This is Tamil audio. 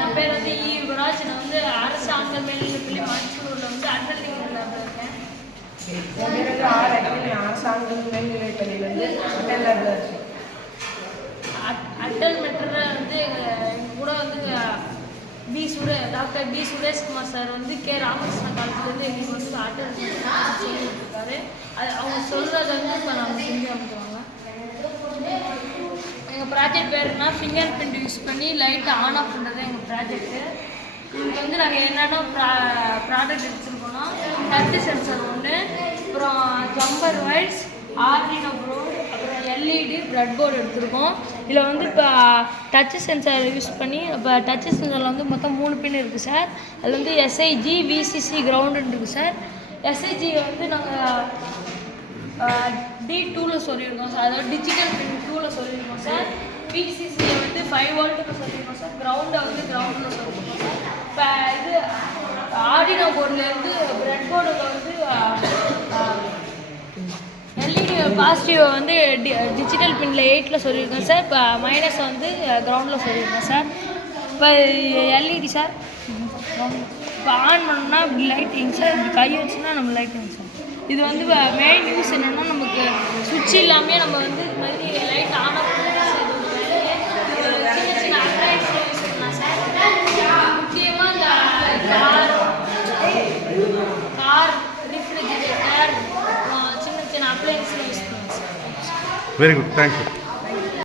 என் பேர் வந்து இ யுவராஜ். நான் வந்து அரசு ஆண்கள் மேல்நிலைப்பள்ளி மஞ்சூரில் வந்து அட்டல்டிங் லேபில் இருக்கேன். என் பேர் வந்து ஆர் அட்மின் அரசு ஆண்கள் மேல்நிலைப்பள்ளியில் வந்து அட்டல் லேபில் இருக்கேன். அட்டல் மெட்டரில் வந்து எங்கள் கூட வந்து டாக்டர் பி சுரேஷ்குமார் சார் வந்து கே ராமகிருஷ்ணன் காலேஜ்லேருந்து எங்களுக்கு வந்து அட்டல் சொல்லிட்டு இருக்காரு. அது அவங்க சொல்கிறத வந்து இப்போ நாங்கள் செஞ்சு அமைக்குவாங்க. எங்கள் ப்ராஜெக்ட் பேருனா ஃபிங்கர் பிரிண்ட் யூஸ் பண்ணி லைட்டை ஆன் ஆஃப் பண்ணுறது எங்கள் ப்ராஜெக்ட்டு. இதுக்கு வந்து நாங்கள் என்னென்ன ப்ராடக்ட் எடுத்துருக்கோன்னா டச் சென்சர் ஒன்று, அப்புறம் ஜம்பர் வைட்ஸ், ஆர்டினோ போர்டு, அப்புறம் எல்இடி பிரெட் போர்டு எடுத்துருக்கோம். இதில் வந்து இப்போ டச் சென்சார் யூஸ் பண்ணி இப்போ டச் சென்சாரில் வந்து மொத்தம் 3 பின் இருக்குது சார். அதில் வந்து எஸ்ஐஜி, விசிசி, கிரவுண்டுன்னு இருக்குது சார். எஸ்ஐஜி வந்து நாங்கள் D2ல் சொல்லியிருக்கோம் சார், அதாவது டிஜிட்டல் பின் 2ல் சொல்லியிருக்கோம் சார். விசிசியை வந்து 5 வோல்ட்டுக்கு சொல்லியிருக்கோம் சார். கிரவுண்டை வந்து கிரவுண்டில் சொல்லியிருக்கோம் சார். இப்போ இது ஆர்டினோ போர்ட்லேருந்து பிரெட் போர்டில் வந்து எல்இடி பாசிட்டிவை வந்து டிஜிட்டல் பின்னில் 8ல் சொல்லியிருக்கோம் சார். இப்போ மைனஸை வந்து கிரவுண்டில் சொல்லியிருக்கோம் சார். இப்போ எல்இடி சார் இப்போ ஆன் பண்ணோம்னா இப்படி லைட்டிங் சார், இப்படி கை வச்சுன்னா நம்ம லைட்டிங் சார். இது வந்து மெயின் யூஸ் என்னென்னா நமக்கு சுவிட்ச் இல்லாமல் நம்ம வந்து இது மாதிரி லைட் ஆன் ஆஃப் பண்ணலாம் சார். சின்ன சின்ன அப்ளைன்ஸில் யூஸ் பண்ணலாம் சார். முக்கியமாக இந்த கார் ரெஃப்ரிஜிரேட்டர் சின்ன சின்ன அப்ளைன்ஸில் யூஸ் பண்ணலாம் சார். Very good, thank you.